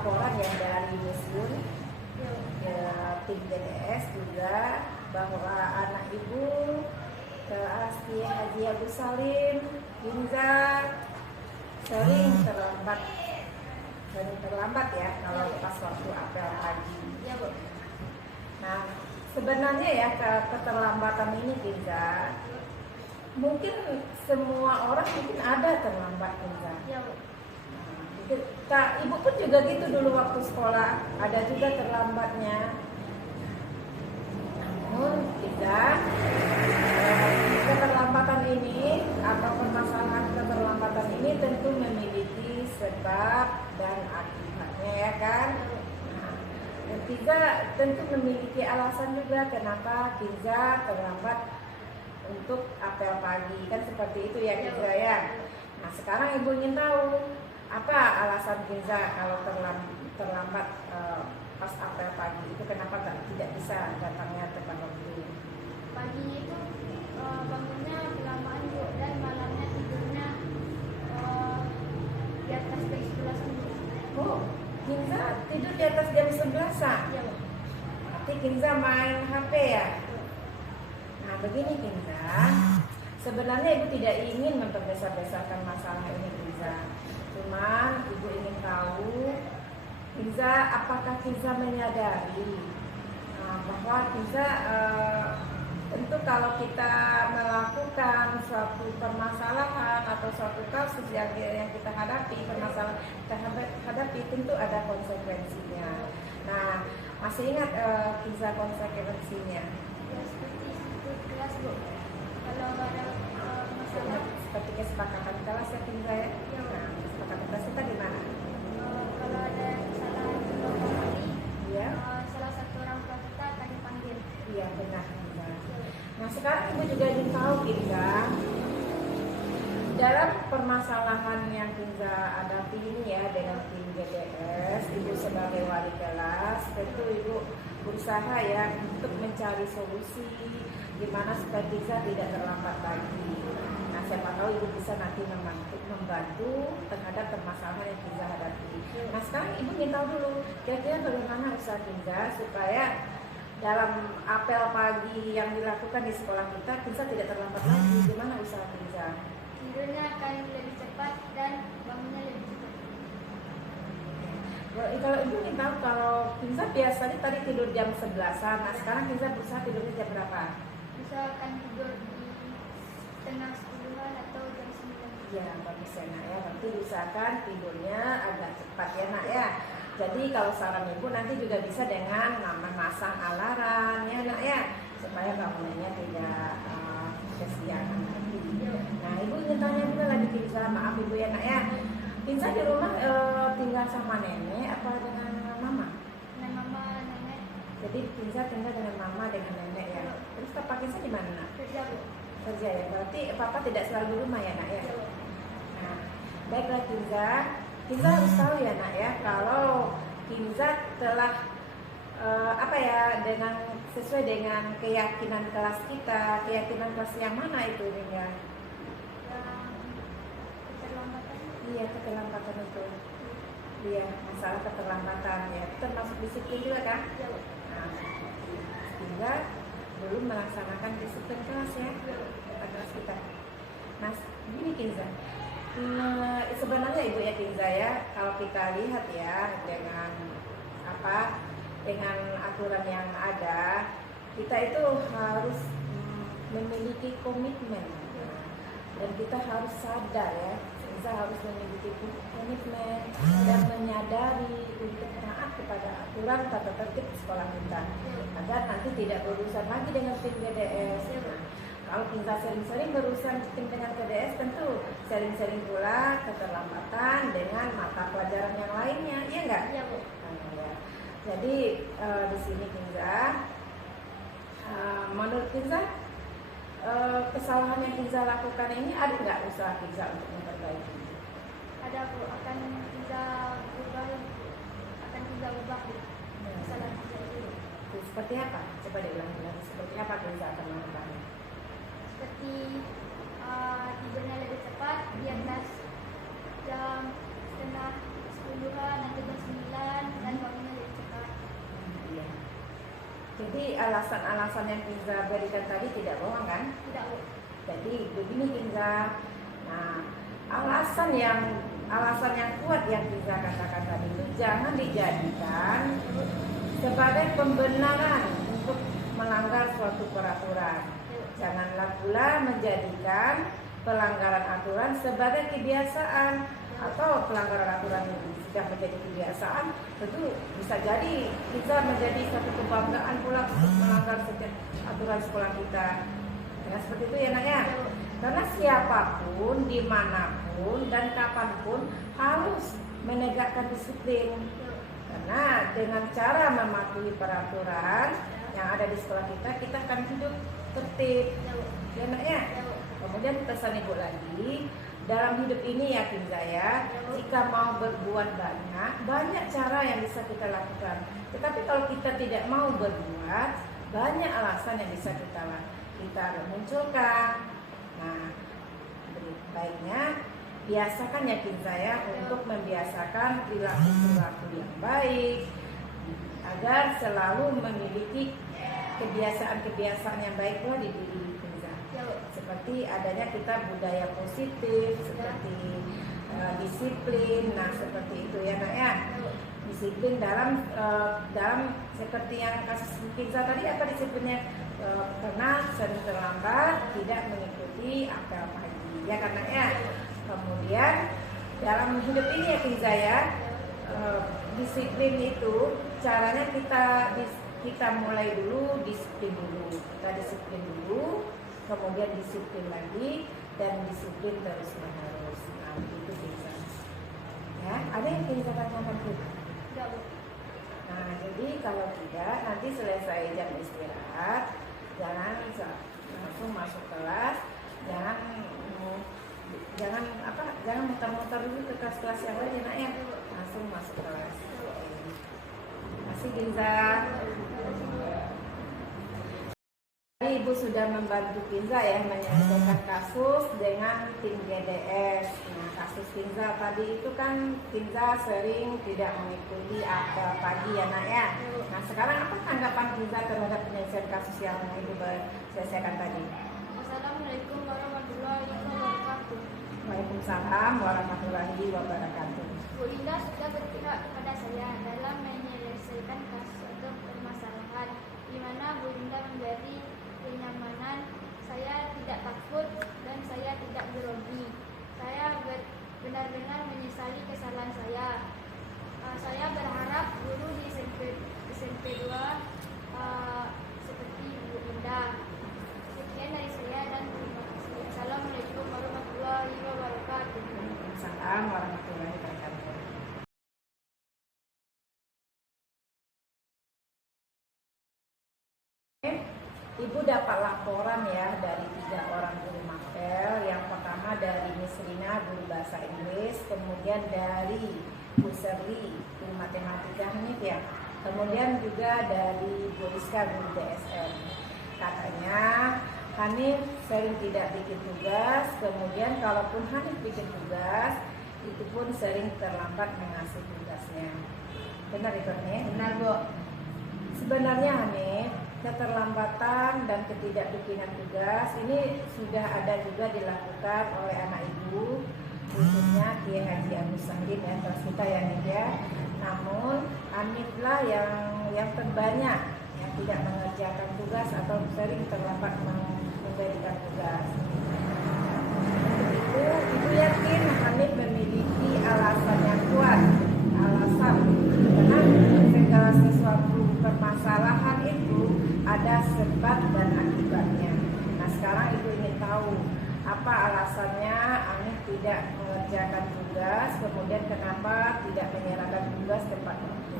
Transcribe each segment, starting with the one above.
laporan ya dari Museum ya, tim DDS juga bahwa anak ibu kelas Haji Agus Salim Kinza sering terlambat ya kalau pas waktu apel pagi. Ya, Bu. Nah, sebenarnya ya keterlambatan ini Kinza, mungkin semua orang mungkin ada terlambat Kinza. Ya, Bu. Kak, ibu pun juga gitu dulu waktu sekolah, ada juga terlambatnya. Namun tidak, keterlambatan ini atau permasalahan keterlambatan ini tentu memiliki sebab dan akibatnya ya kan. Dan Tiza tentu memiliki alasan juga kenapa Tiza terlambat untuk apel pagi, kan seperti itu ya Tiza ya. Nah sekarang ibu ingin tahu apa alasan Tiza kalau terlambat pas apel pagi itu, kenapa tidak bisa datangnya tepat waktu? Paginya itu bangunnya kelamaan, Bu, dan malamnya tidurnya di atas jam 11-an, Bu. Oh, Kinza tidur di atas jam 11-an? Ya, Bu. Berarti Kinza main HP ya? Nah begini Kinza, sebenarnya ibu tidak ingin membesar-besarkan masalah ini Kinza. Cuman ibu ingin tahu Kinza, apakah Kinza menyadari bahwa Kinza tentu kalau kita melakukan suatu permasalahan atau suatu kasus yang kita hadapi, permasalahan kita hadapi tentu ada konsekuensinya. Nah, masih ingat Kinza konsekuensinya? Ya, seperti itu kelas, Bu. Kalau ada masalah, Seperti kesepakatan kelas ya Kinza ya? Ya. Nah, kesepakatan kelas kita di mana? kalau ada kesalahan beberapa kali, Iya. salah satu orang tua kita akan dipanggil. Iya benar Kinza. Nah sekarang ibu juga ingin tahu Kinza, dalam permasalahan yang Kinza hadapi ini ya dengan tim GDS, ibu sebagai wali kelas tentu ibu berusaha ya untuk mencari solusi gimana supaya Kinza tidak terlambat lagi. Nah siapa tahu ibu bisa nanti membantu terhadap permasalahan yang Kinza hadapi. Nah sekarang ibu ingin tahu dulu kira-kira bagaimana usaha Kinza supaya dalam apel pagi yang dilakukan di sekolah kita, Kinza tidak terlambat lagi. Gimana usaha Kinza? Tidurnya akan lebih cepat dan bangunnya lebih cepat. Kalau ibu ingin tahu, kalau Kinza biasanya tadi tidur jam 11-an, nah sekarang Kinza berusaha tidurnya jam berapa? Bisa akan tidur di setengah 10-an atau jam 9. Ya bagus ya nak ya, berarti usahakan tidurnya agak cepat ya nak ya. Jadi kalau saran ibu nanti juga bisa dengan memasang alarm ya nak ya, supaya bangunannya tidak kesiangan lagi. Nah ibu ingin tanya juga lagi Kinza, maaf ibu ya nak ya. Kinza di rumah tinggal sama nenek apa dengan mama? Dengan mama, nenek, Jadi Kinza tinggal dengan mama dengan nenek ya. Terus papa Kinza di mana nak? kerja, Bu. Kerja ya. Berarti papa tidak selalu di rumah ya nak ya. Ya, Bu. Nah, baiklah Kinza. Kinza harus tahu ya nak ya, kalau Kinza telah dengan sesuai dengan keyakinan kelas kita, keyakinan kelas yang mana itu ya? Yang keterlambatan. Iya keterlambatan itu. Iya masalah keterlambatan ya, termasuk disiplin juga kan? Ya, Bu. Nah, Kinza belum melaksanakan disiplin kelas ya, kata kelas kita. Nah, gini Kinza. Sebenarnya ibu ya Kinza ya, kalau kita lihat ya dengan aturan yang ada, kita itu harus memiliki komitmen dan kita harus sadar ya, Kinza harus memiliki komitmen dan menyadari untuk taat kepada aturan tata tertib sekolah kita agar nanti tidak berurusan lagi dengan tim GDS. Kalau Kinza sering-sering berurusan dengan TDS, tentu sering-sering pula keterlambatan dengan mata pelajaran yang lainnya, iya enggak? Ya, Bu. Ya. Jadi di sini Kinza, menurut Kinza, kesalahan yang Kinza lakukan ini ada nggak usaha Kinza untuk memperbaiki? Ada, Bu. Akan Kinza ubah, akan Kinza ubah, Bu. Kesalahan Kinza itu. Seperti apa? Coba diulang-ulang. Seperti apa Kinza akan melakukannya? Seperti tidurnya lebih cepat di atas jam setengah 10 keluluhan, nanti jam 9 dan bangunnya jadi cepat. Iya. Jadi alasan-alasan yang Kinza berikan tadi tidak bohong kan? Tidak, Bu. Jadi begini Kinza. Nah, alasan yang kuat yang Kinza katakan tadi itu jangan dijadikan sebagai pembenaran untuk melanggar suatu peraturan. Janganlah pula menjadikan pelanggaran aturan sebagai kebiasaan, atau pelanggaran aturan yang sudah menjadi kebiasaan tentu bisa jadi kita menjadi satu kebanggaan pula untuk melanggar setiap aturan sekolah kita. Ya, seperti itu ya nak ya. Karena siapapun, dimanapun dan kapanpun harus menegakkan disiplin. Karena dengan cara mematuhi peraturan yang ada di sekolah kita, kita akan hidup tertib. Ya nak ya. Kemudian pesan ibu lagi, dalam hidup ini ya Kinza ya, jika mau berbuat banyak cara yang bisa kita lakukan. Tetapi kalau kita tidak mau berbuat, banyak alasan yang bisa kita munculkan. Nah, baiknya biasakan ya Kinza ya untuk membiasakan perilaku yang baik agar selalu memiliki kebiasaan-kebiasaan yang baik pula di diri Kinza. Seperti adanya kita budaya positif, seperti disiplin. Nah, seperti itu ya nak ya. Disiplin dalam seperti yang kasus Kinza tadi, apa disiplinnya? Karena sering terlambat, tidak mengikuti apel pagi ya karena ya. Kemudian dalam hidup ini ya Kinza ya, disiplin itu caranya kita mulai dulu, disiplin dulu, kita disiplin dulu, kemudian disiplin lagi dan disiplin terus menerus. Nah, itu Kinza. Ya, ada yang Kinza tanyakan tuh? Tidak, Bu. Nah, jadi kalau tidak nanti selesai jam istirahat, jangan langsung masuk kelas, jangan muter-muter dulu ke kelas-kelas yang lain nak ya, langsung masuk kelas. Terima kasih Kinza. Ibu sudah membantu Kinza ya menyelesaikan kasus dengan tim GDS. Nah, kasus Kinza tadi itu kan Kinza sering tidak mengikuti apel pagi ya nak ya. Nah, sekarang apa tanggapan Kinza terhadap penyelesaian kasus yang Ibu selesaikan tadi? Assalamualaikum warahmatullahi wabarakatuh. Waalaikumsalam warahmatullahi wabarakatuh. Bu Indah sudah berpihak kepada saya dalam menyelesaikan kasus atau permasalahan, di mana Bu Indah menjadi kenyamanan. Saya tidak takut dan saya tidak grogi. Saya benar-benar menyesali kesalahan saya. Saya berharap guru di SMP 2 seperti Bu Indah. Sekian dari saya dan terima kasih. Assalamualaikum warahmatullahi wabarakatuh. Waalaikumsalam warahmatullahi wabarakatuh. Ibu dapat laporan ya dari 3 orang guru mapel. Yang pertama dari Miss Rina, guru bahasa Inggris, kemudian dari Bu Serli, guru matematika Hanif ya, kemudian juga dari Bu Rizka, guru DSM. Katanya Hanif sering tidak bikin tugas, kemudian kalaupun Hanif bikin tugas, itu pun sering terlambat mengasih tugasnya. Benar itu nih? Benar Bu. Sebenarnya Hanif, keterlambatan dan ketidakbikinan tugas ini sudah ada juga dilakukan oleh anak ibu, khususnya Kiai Haji Agus Sangin ya, terus kita ya nih ya. Namun Haniflah yang terbanyak yang tidak mengerjakan tugas atau sering terlambat memberikan tugas. Untuk itu ibu yakin Hanif memiliki alasan yang kuat, alasan karena segala sesuatu permasalahan itu ada sebab dan akibatnya. Nah, sekarang ibu ingin tahu apa alasannya Hanif tidak mengerjakan tugas, kemudian kenapa tidak menyerahkan tugas tepat waktu.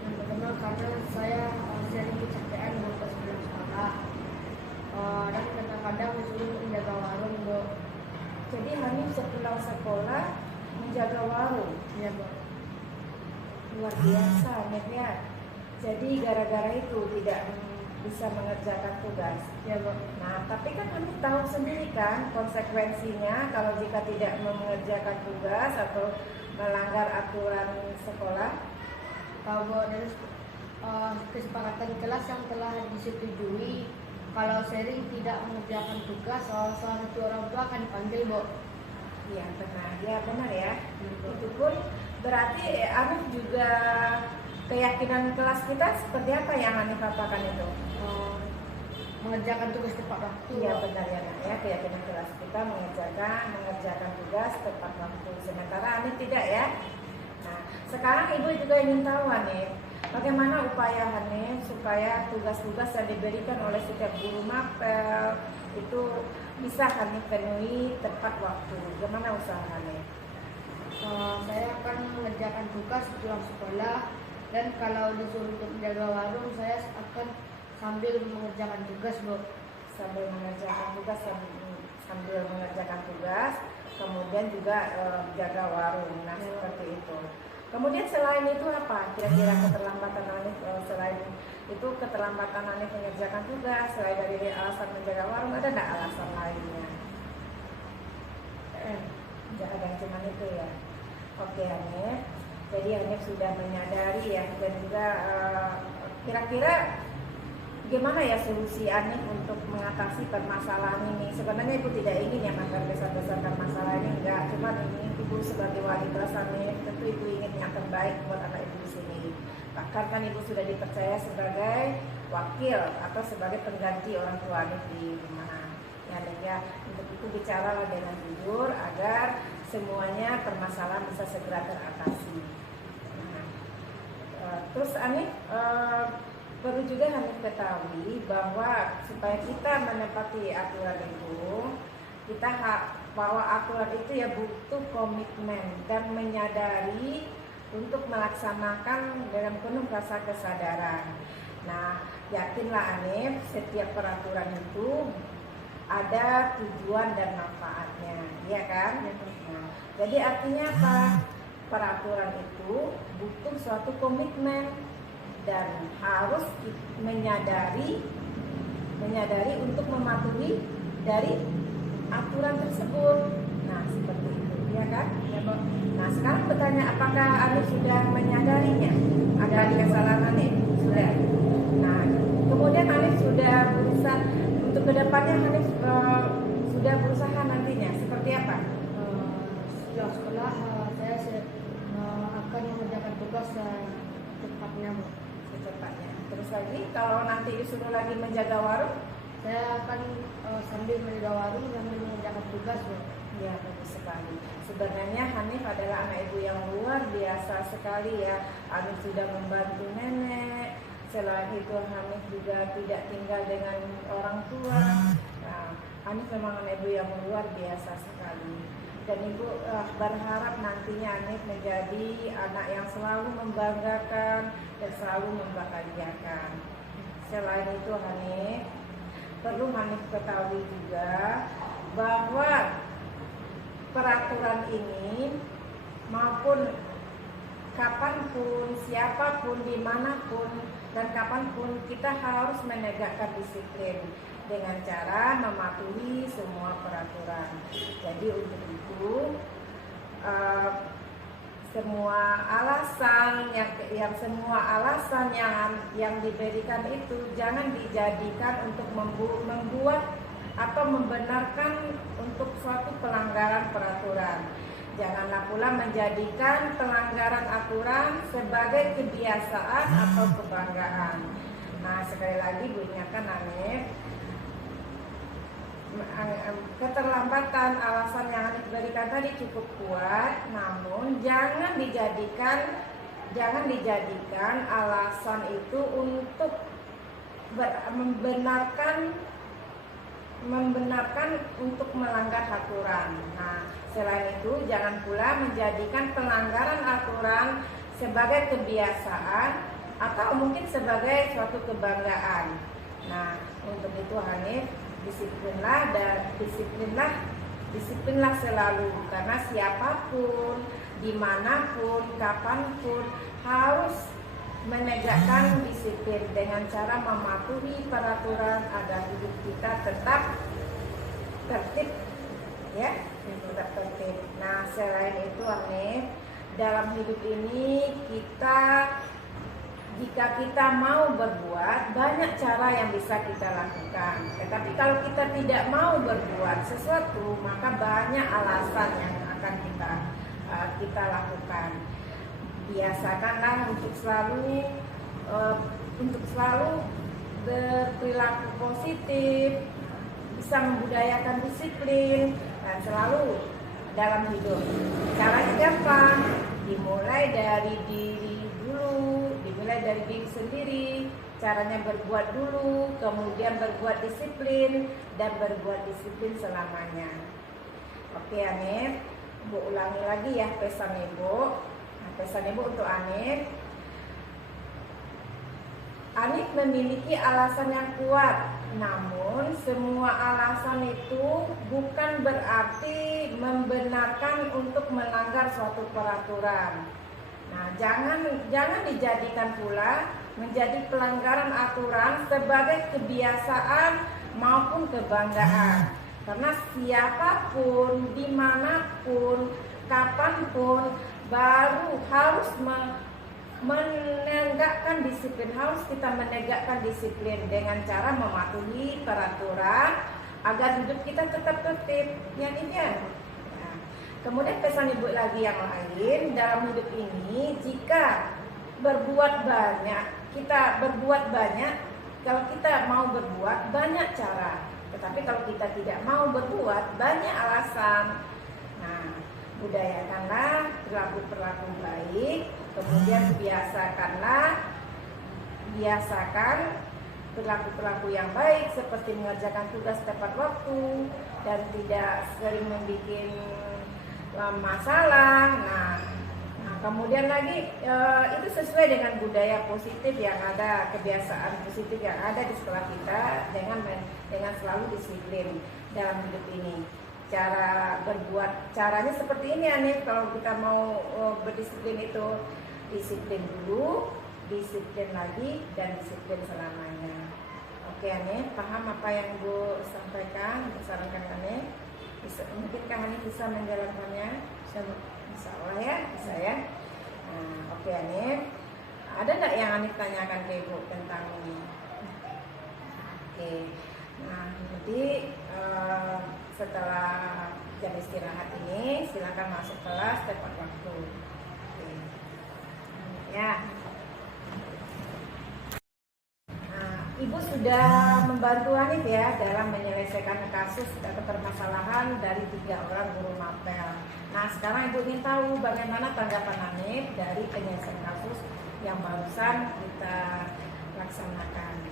Yang pertama karena saya sering kecapean waktu sebelum sekolah, dan kadang-kadang disuruh menjaga warung Bu. Jadi Hanif sepulang sekolah menjaga warung. Iya Bu. Luar biasa Hanif ya. Jadi gara-gara itu tidak bisa mengerjakan tugas. Iya Bu. Nah, tapi kan Hanif tahu sendiri kan konsekuensinya kalau jika tidak mengerjakan tugas atau melanggar aturan sekolah? Kalau dari kesepakatan kelas yang telah disetujui, kalau sharing tidak mengerjakan tugas, salah satu orang tua akan dipanggil, Bu. Iya benar, ya benar ya. Itu pun berarti Anif juga keyakinan kelas kita seperti apa yang Anif katakan itu? Mengerjakan tugas tepat waktu. Iya benar ya Nak ya, keyakinan kelas kita mengerjakan tugas tepat waktu. Sementara Anif tidak ya. Nah sekarang Ibu juga ingin tahu Anif, bagaimana upaya Hanif supaya tugas-tugas yang diberikan oleh setiap guru mapel itu bisa Hanif penuhi tepat waktu. Bagaimana usaha Hanif? Saya akan mengerjakan tugas pulang sekolah, dan kalau disuruh untuk menjaga warung, saya akan sambil mengerjakan tugas, Bu. Sambil mengerjakan tugas, kemudian juga jaga warung. Nah seperti itu. Kemudian selain itu apa kira-kira keterlambatan Hanif, selain itu keterlambatan Hanif mengerjakan tugas, selain dari alasan menjaga warung, ada nggak alasan lainnya? Jangan ada cuma itu ya. Oke Hanif, jadi Hanif sudah menyadari ya, dan juga kira-kira gimana ya solusi Hanif untuk mengatasi permasalahan ini? Sebenarnya Ibu tidak ingin ya membesar-besarkan masalah ini, enggak. Cuma ini Ibu sebagai wali kelas Hanif, tentu Ibu ingin yang terbaik buat anak Ibu di sini. Bahkan kan Ibu sudah dipercaya sebagai wakil atau sebagai pengganti orang tua Hanif di rumah. Ya, untuk itu bicara dengan jujur agar semuanya permasalahan bisa segera teratasi. Nah, terus Hanif perlu juga Hanif ketahui bahwa supaya kita menepati aturan itu, kita bahwa aturan itu ya butuh komitmen dan menyadari untuk melaksanakan dengan penuh rasa kesadaran. Nah, yakinlah Hanif, setiap peraturan itu ada tujuan dan manfaatnya, ya kan? Nah, jadi artinya apa? Peraturan itu butuh suatu komitmen dan harus menyadari untuk mematuhi dari aturan tersebut. Nah seperti itu, ya kan? Ya, Bang. Nah sekarang bertanya, apakah Hanif sudah menyadarinya akan kesalahan Hanif? Sudah. Nah kemudian Hanif sudah berusaha untuk kedepannya, Hanif sudah berusaha nantinya seperti apa? Setelah sekolah saya akan mengerjakan tugas secepatnya, Bu. Secepatnya. Terus lagi kalau nanti disuruh lagi menjaga warung, saya akan sambil menjaga warung dan mengerjakan tugas, Bu. ya bagus sekali. Sebenarnya Hanif adalah anak ibu yang luar biasa sekali ya. Hanif sudah membantu nenek. Selain itu Hanif juga tidak tinggal dengan orang tua. Nah, Hanif memang anak ibu yang luar biasa sekali. Dan ibu berharap nantinya Hanif menjadi anak yang selalu membanggakan dan selalu membahagiakan. Selain itu Hanif, perlu Hanif ketahui juga bahwa peraturan ini maupun kapanpun, siapapun, dimanapun dan kapanpun kita harus menegakkan disiplin dengan cara mematuhi semua peraturan. Jadi untuk itu semua alasan yang diberikan itu jangan dijadikan untuk membuat atau membenarkan untuk suatu pelanggaran peraturan. Janganlah pula menjadikan pelanggaran aturan sebagai kebiasaan atau kebanggaan. Nah, sekali lagi Bu ingatkan Hanif, keterlambatan alasan yang Hanif berikan tadi cukup kuat, namun jangan dijadikan alasan itu untuk membenarkan untuk melanggar aturan. Nah, selain itu jangan pula menjadikan pelanggaran aturan sebagai kebiasaan atau mungkin sebagai suatu kebanggaan. Nah, untuk itu Hanif, disiplinlah selalu, karena siapapun, dimanapun, kapanpun harus menegakkan disiplin dengan cara mematuhi peraturan agar hidup kita tetap tertib, ya, tetap tertib. Nah, selain itu Hanif, dalam hidup ini jika kita mau berbuat, banyak cara yang bisa kita lakukan. Tetapi kalau kita tidak mau berbuat sesuatu, maka banyak alasan yang akan kita lakukan. Biasakanlah untuk selalu berperilaku positif, bisa membudayakan disiplin, dan selalu dalam hidup. Caranya gampang, dimulai dari diri dulu, dimulai dari diri sendiri. Caranya berbuat dulu, kemudian berbuat disiplin, dan berbuat disiplin selamanya. Oke Anif, Bu ulangi lagi ya pesan Ibu. Nah, pesan Ibu untuk Anif. Anif memiliki alasan yang kuat, namun semua alasan itu bukan berarti membenarkan untuk melanggar suatu peraturan. Nah, jangan dijadikan pula menjadi pelanggaran aturan sebagai kebiasaan maupun kebanggaan. Karena siapapun, dimanapun, kapanpun, baru harus menegakkan disiplin, harus kita menegakkan disiplin dengan cara mematuhi peraturan agar hidup kita tetap tertib. Ya, nah, kemudian pesan Ibu lagi yang lain dalam hidup ini, jika kita berbuat banyak, kalau kita mau berbuat banyak cara, tetapi kalau kita tidak mau berbuat banyak alasan. Nah, budayakanlah perilaku baik, kemudian biasakan perilaku yang baik seperti mengerjakan tugas tepat waktu dan tidak sering membuat masalah. Nah, kemudian lagi itu sesuai dengan budaya positif yang ada, kebiasaan positif yang ada di sekolah kita dengan selalu disiplin dalam hidup ini. Caranya seperti ini Anif, kalau kita mau berdisiplin itu disiplin dulu, disiplin lagi, dan disiplin selamanya. Oke Anif, paham apa yang Bu sampaikan, sarankan Anif? Mungkinkah Anif bisa menjalankannya? Insya Allah ya, bisa ya. Nah, oke Anif, ada nggak yang Anif tanyakan ke Ibu tentang ini? Oke, nah nanti setelah jam istirahat ini silakan masuk kelas tepat waktu. Oke. Ya. Nah, Ibu sudah membantu Anif ya dalam menyelesaikan kasus atau permasalahan dari 3 orang guru mapel. Nah, sekarang Ibu ingin tahu bagaimana tanggapan Anif dari penyelesaian kasus yang barusan kita laksanakan.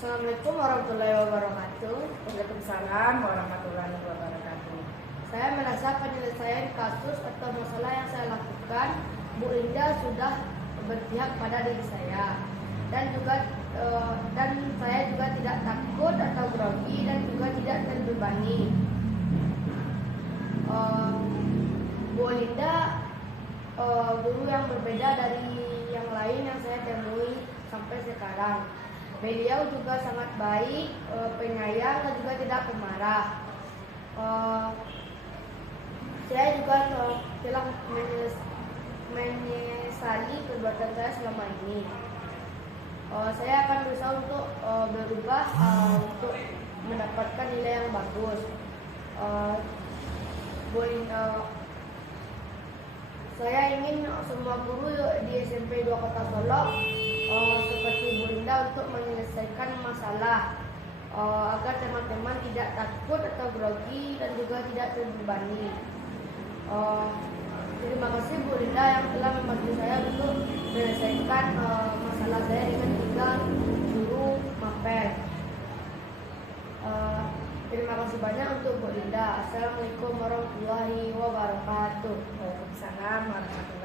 Assalamualaikum warahmatullahi wabarakatuh. Waalaikumsalam warahmatullahi wabarakatuh. Saya merasa penyelesaian kasus atau masalah yang saya lakukan, Bu Linda sudah berpihak pada diri saya, dan saya juga tidak takut atau grogi dan juga tidak terbebani. Bu Linda guru yang berbeda dari yang lain yang saya temui sampai sekarang. Beliau juga sangat baik, penyayang dan juga tidak pemarah. Saya juga telah menyesali perbuatan saya selama ini. Saya akan berusaha untuk berubah untuk mendapatkan nilai yang bagus. Saya ingin semua guru di SMP 2 Kota Solok seperti Bu Linda untuk menyelesaikan masalah agar teman-teman tidak takut atau grogi dan juga tidak terbebani. Terima kasih Bu Linda yang telah membantu saya untuk menyelesaikan masalah saya dengan 3 guru mapel. Terima kasih banyak untuk Bu Linda. Assalamualaikum warahmatullahi wabarakatuh. Waalaikumsalam warahmatullahi